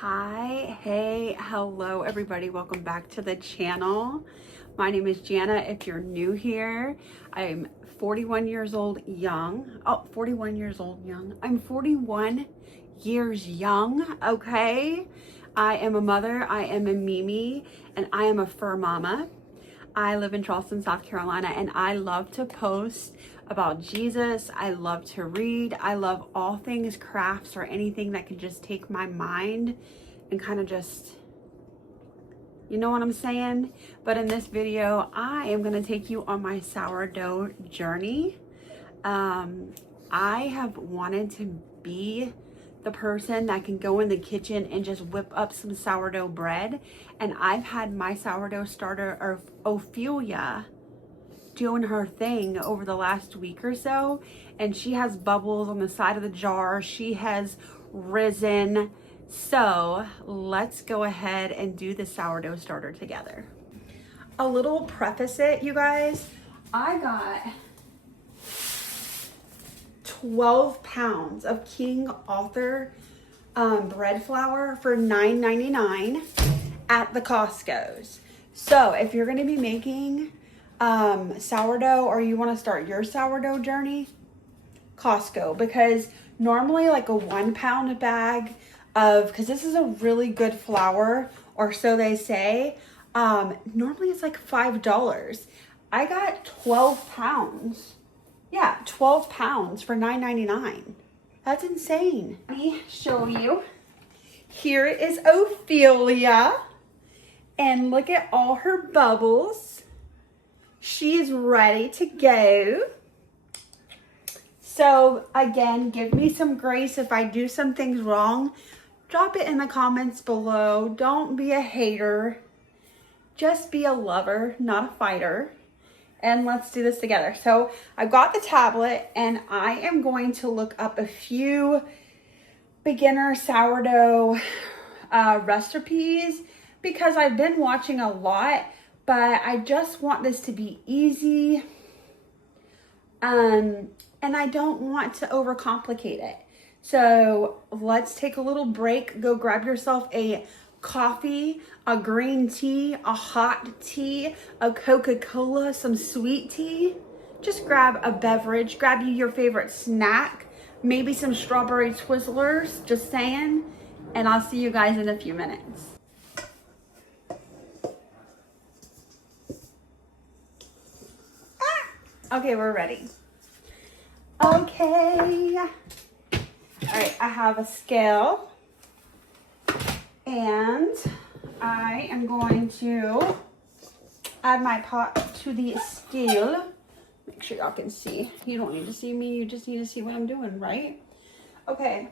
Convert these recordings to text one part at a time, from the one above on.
Hi, hey, hello everybody. Welcome back to the channel. My name is Jana. If you're new here, I'm 41 years old young. Oh, 41 years old young. I'm 41 years young, okay? I am a mother, I am a Mimi, and I am a fur mama. I live in Charleston, South Carolina, and I love to post about Jesus. I love to read. I love all things crafts or anything that can just take my mind and kind of just, you know what I'm saying? But in this video, I am going to take you on my sourdough journey. I have wanted to be the person that can go in the kitchen and just whip up some sourdough bread. And I've had my sourdough starter, or Ophelia, doing her thing over the last week or so. And she has bubbles on the side of the jar. She has risen. So let's go ahead and do the sourdough starter together. A little preface it, you guys. I got 12 pounds of King Arthur bread flour for $9.99 at the Costco's. So if you're going to be making sourdough, or you want to start your sourdough journey, Costco, because normally like a 1 pound bag of, because this is a really good flour, or so they say, normally it's like $5. I got 12 pounds. Yeah, 12 pounds for $9.99. That's insane. Let me show you. Here is Ophelia. And look at all her bubbles. She's ready to go. So again, give me some grace if I do some things wrong. Drop it in the comments below. Don't be a hater. Just be a lover, not a fighter. And let's do this together. So I've got the tablet and I am going to look up a few beginner sourdough recipes because I've been watching a lot, but I just want this to be easy. And I don't want to overcomplicate it. So let's take a little break. Go grab yourself a coffee, a green tea, a hot tea, a Coca-Cola, some sweet tea. Just grab a beverage, grab you your favorite snack, maybe some strawberry Twizzlers, just saying, and I'll see you guys in a few minutes. Okay, we're ready. Okay. All right, I have a scale. And I am going to add my pot to the scale. Make sure y'all can see. You don't need to see me, you just need to see what I'm doing, right? Okay.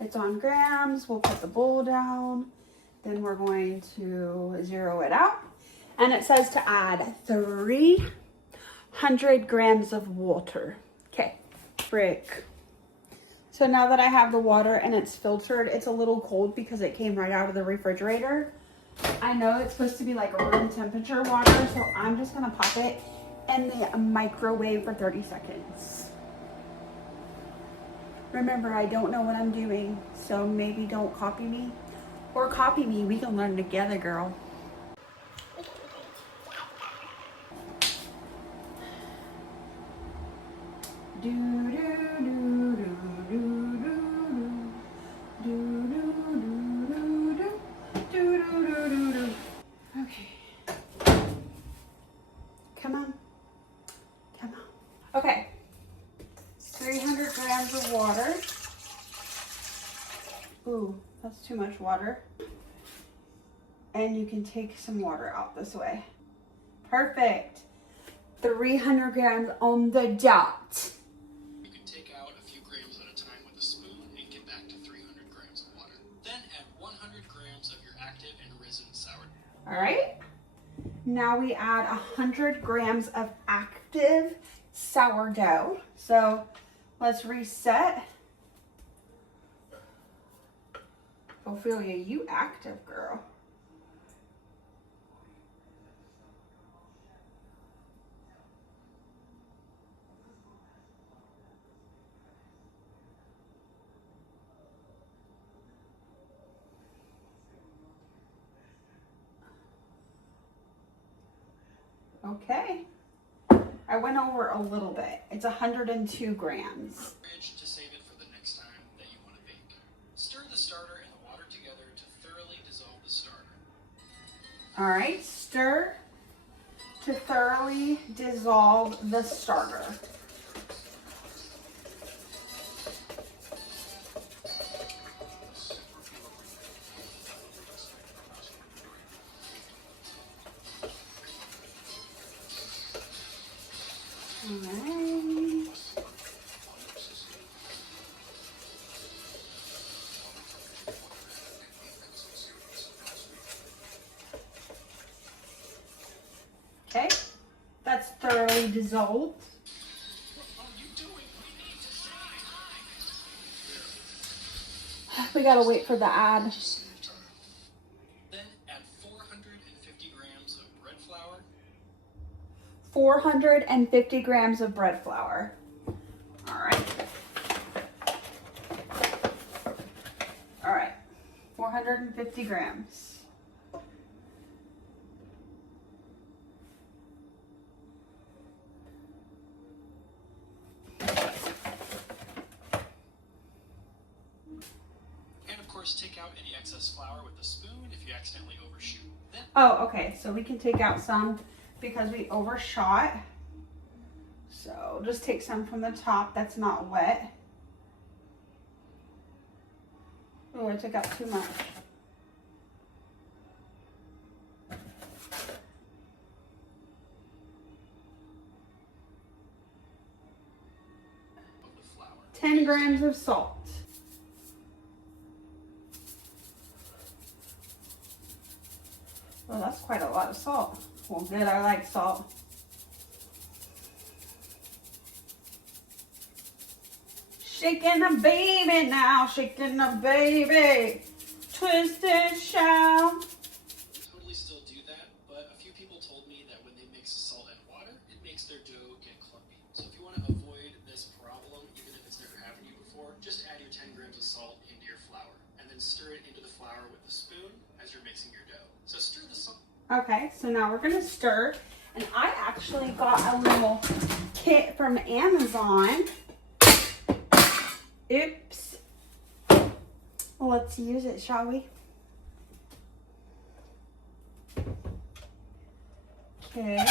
It's on grams. We'll put the bowl down. Then we're going to zero it out. And it says to add 300 grams of water. Okay, frick. So now that I have the water and it's filtered, it's a little cold because it came right out of the refrigerator. I know it's supposed to be like room temperature water, so I'm just gonna pop it in the microwave for 30 seconds. Remember, I don't know what I'm doing, so maybe don't copy me. Or copy me, we can learn together, girl. Do do do do do do do do do do. Okay. Come on. Come on. Okay. 300 grams of water. Ooh, that's too much water. And you can take some water out this way. Perfect. 300 grams on the dot. You can take out a few grams at a time with a spoon and get back to 300 grams of water. Then add 100 grams of your active and risen sourdough. All right. Now we add 100 grams of active sourdough. So let's reset. Ophelia, you active, girl. Okay. I went over a little bit. It's 102 grams. To save it for the next time that you want to bake. Stir the starter and the water together to thoroughly dissolve the starter. All right, stir to thoroughly dissolve the starter. All right. Okay, that's thoroughly dissolved. We gotta wait for the ad. Then add 450 grams of bread flour. 450 grams of bread flour. All right. All right, 450 grams. And of course, take out any excess flour with a spoon if you accidentally overshoot. Then Oh, okay, so we can take out some because we overshot. So just take some from the top that's not wet. Oh, I took out too much. of the flour. 10 grams of salt. Oh, that's quite a lot of salt. Well, good, I like salt. Shaking the baby now, shaking the baby. Twist and shout. Totally still do that, but a few people told me that when they mix salt and water, it makes their dough get clumpy. So if you want to avoid this problem, even if it's never happened to you before, just add your 10 grams of salt into your flour, and then stir it into the flour with a spoon as you're mixing your dough. So stir the salt. Okay, so now we're gonna stir. And I actually got a little kit from Amazon. Oops. Well, let's use it, shall we? Okay,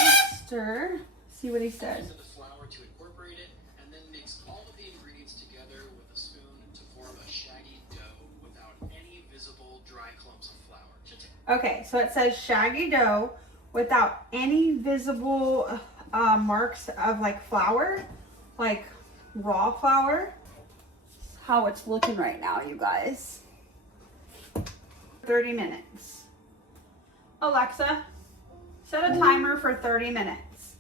stir. See what he says. Into the flour to incorporate it, and then mix all of the ingredients together with a spoon to form a shaggy dough without any visible dry clumps of flour. Okay, so it says shaggy dough without any visible marks of like flour, like raw flour. How it's looking right now, you guys. 30 minutes. Alexa, set a timer for 30 minutes.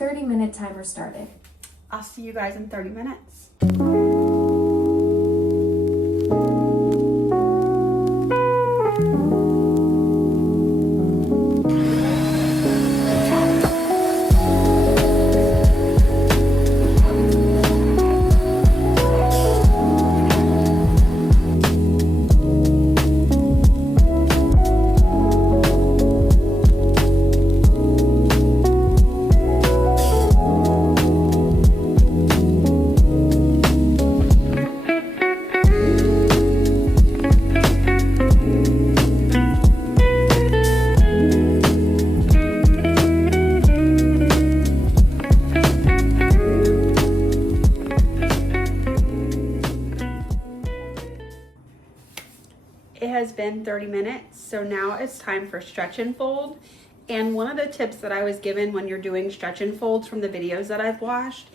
30-minute timer started. I'll see you guys in 30 minutes. It has been 30 minutes, so now it's time for stretch and fold. And one of the tips that I was given when you're doing stretch and folds from the videos that I've watched,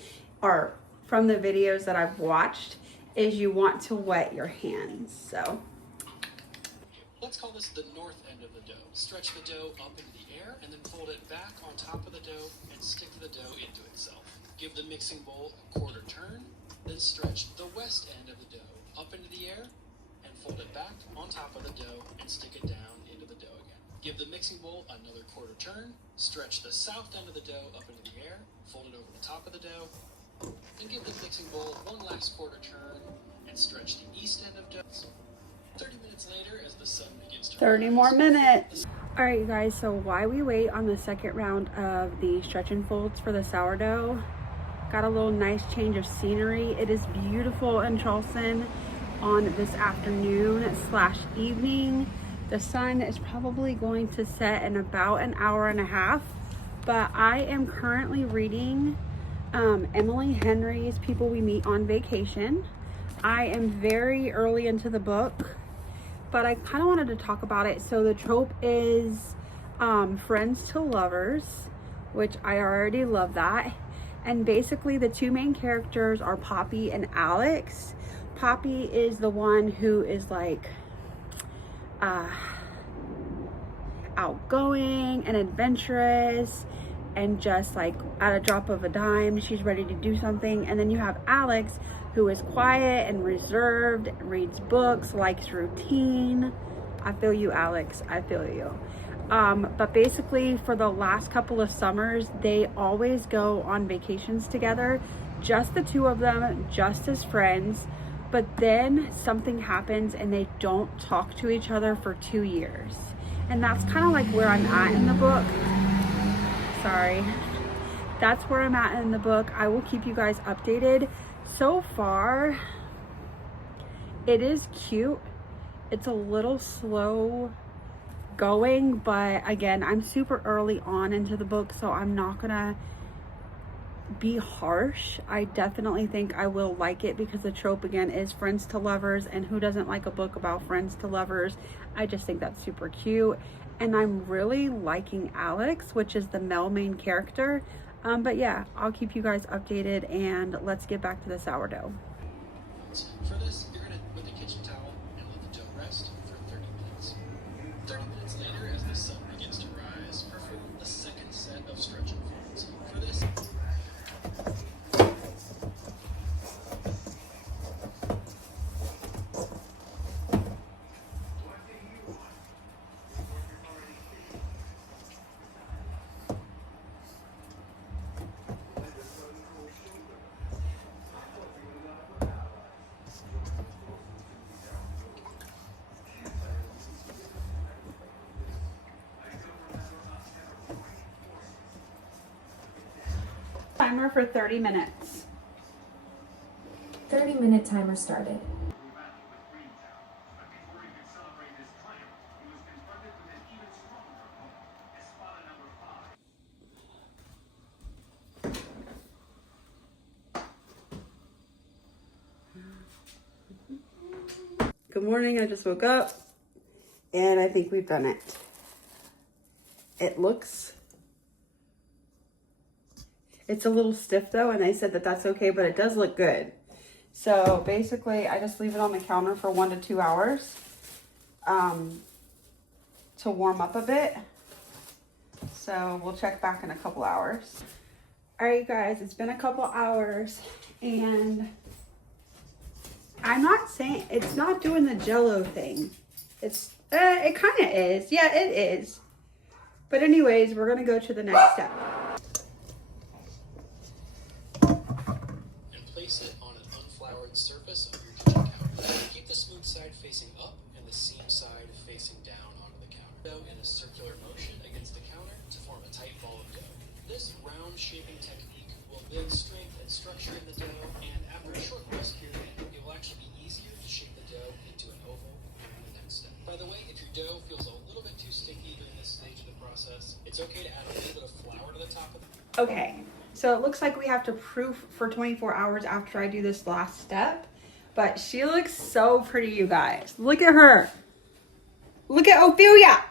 is you want to wet your hands. So Let's call this the north end of the dough. Stretch the dough up into the air and then fold it back on top of the dough and stick the dough into itself. Give the mixing bowl a quarter turn, then stretch the west end of the dough up into the air and fold it back on top of the dough and stick it down into the dough again. Give the mixing bowl another quarter turn, stretch the south end of the dough up into the air, fold it over the top of the dough, then give the mixing bowl one last quarter turn and stretch the east end of dough. 30 minutes later, as the sun begins to 30 rise, more minutes. All right, you guys, so while we wait on the second round of the stretch and folds for the sourdough, got a little nice change of scenery. It is beautiful in Charleston on this afternoon / evening. The sun is probably going to set in about an hour and a half, but I am currently reading Emily Henry's People We Meet on Vacation. I am very early into the book, but I kind of wanted to talk about it. So the trope is friends to lovers, which I already love that. And basically the two main characters are Poppy and Alex. Poppy is the one who is like outgoing and adventurous and just like at a drop of a dime, she's ready to do something. And then you have Alex, who is quiet and reserved, reads books, likes routine. I feel you, Alex, I feel you. But basically for the last couple of summers, they always go on vacations together, just the two of them, just as friends. But then something happens and they don't talk to each other for 2 years. And that's kind of like where I'm at in the book. Sorry. That's where I'm at in the book. I will keep you guys updated. So far, it is cute. It's a little slow going, but again, I'm super early on into the book, so I'm not gonna be harsh. I definitely think I will like it because the trope again is friends to lovers, and who doesn't like a book about friends to lovers? I just think that's super cute, and I'm really liking Alex, which is the male main character. But yeah, I'll keep you guys updated, and let's get back to the sourdough. For this, you're gonna put the kitchen towel and let the dough rest for 30 minutes. 30 minutes later, as the sun begins to rise, perform the second set of stretch and folds. For this, Timer for 30 minutes. 30-minute timer started. Good morning, I just woke up and I think we've done it. It's a little stiff though, and they said that that's okay, but it does look good. So basically I just leave it on the counter for 1 to 2 hours to warm up a bit. So we'll check back in a couple hours. All right, guys, it's been a couple hours and I'm not saying it's not doing the Jell-O thing. It kind of is. Yeah, it is. But anyways, we're gonna go to the next step. and place it on an unfloured surface of your kitchen counter. Keep the smooth side facing up and the seam side facing down onto the counter. Dough in a circular motion against the counter to form a tight ball of dough. This round shaping technique will build strength and structure in the dough, and after a short rest period, it will actually be easier to shape the dough into an oval during the next step. By the way, if your dough feels a little bit too sticky during this stage of the process, it's okay to add a little bit of flour to the top of the Okay, so it looks like we have to proof for 24 hours after I do this last step, but she looks so pretty, you guys. Look at her. Look at Ophelia.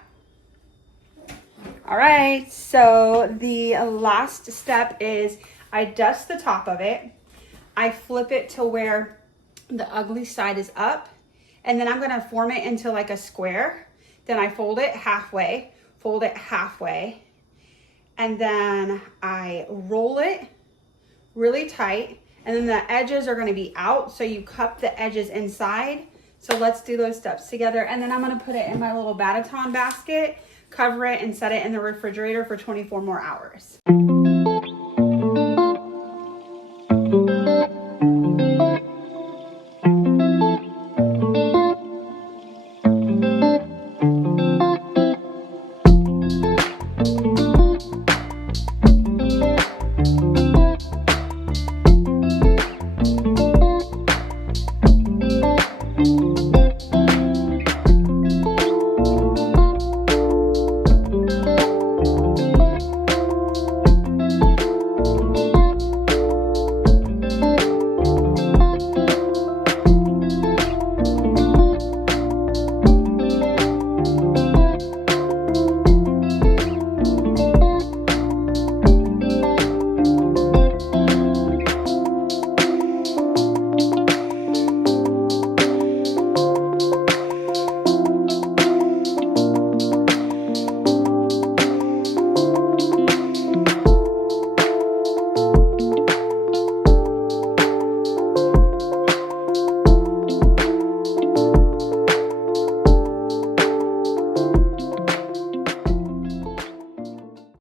All right, so the last step is I dust the top of it. I flip it to where the ugly side is up, and then I'm gonna form it into like a square. Then I fold it halfway, and then I roll it really tight, and then the edges are gonna be out, so you cup the edges inside. So let's do those steps together, and then I'm gonna put it in my little Bataton basket, cover it, and set it in the refrigerator for 24 more hours.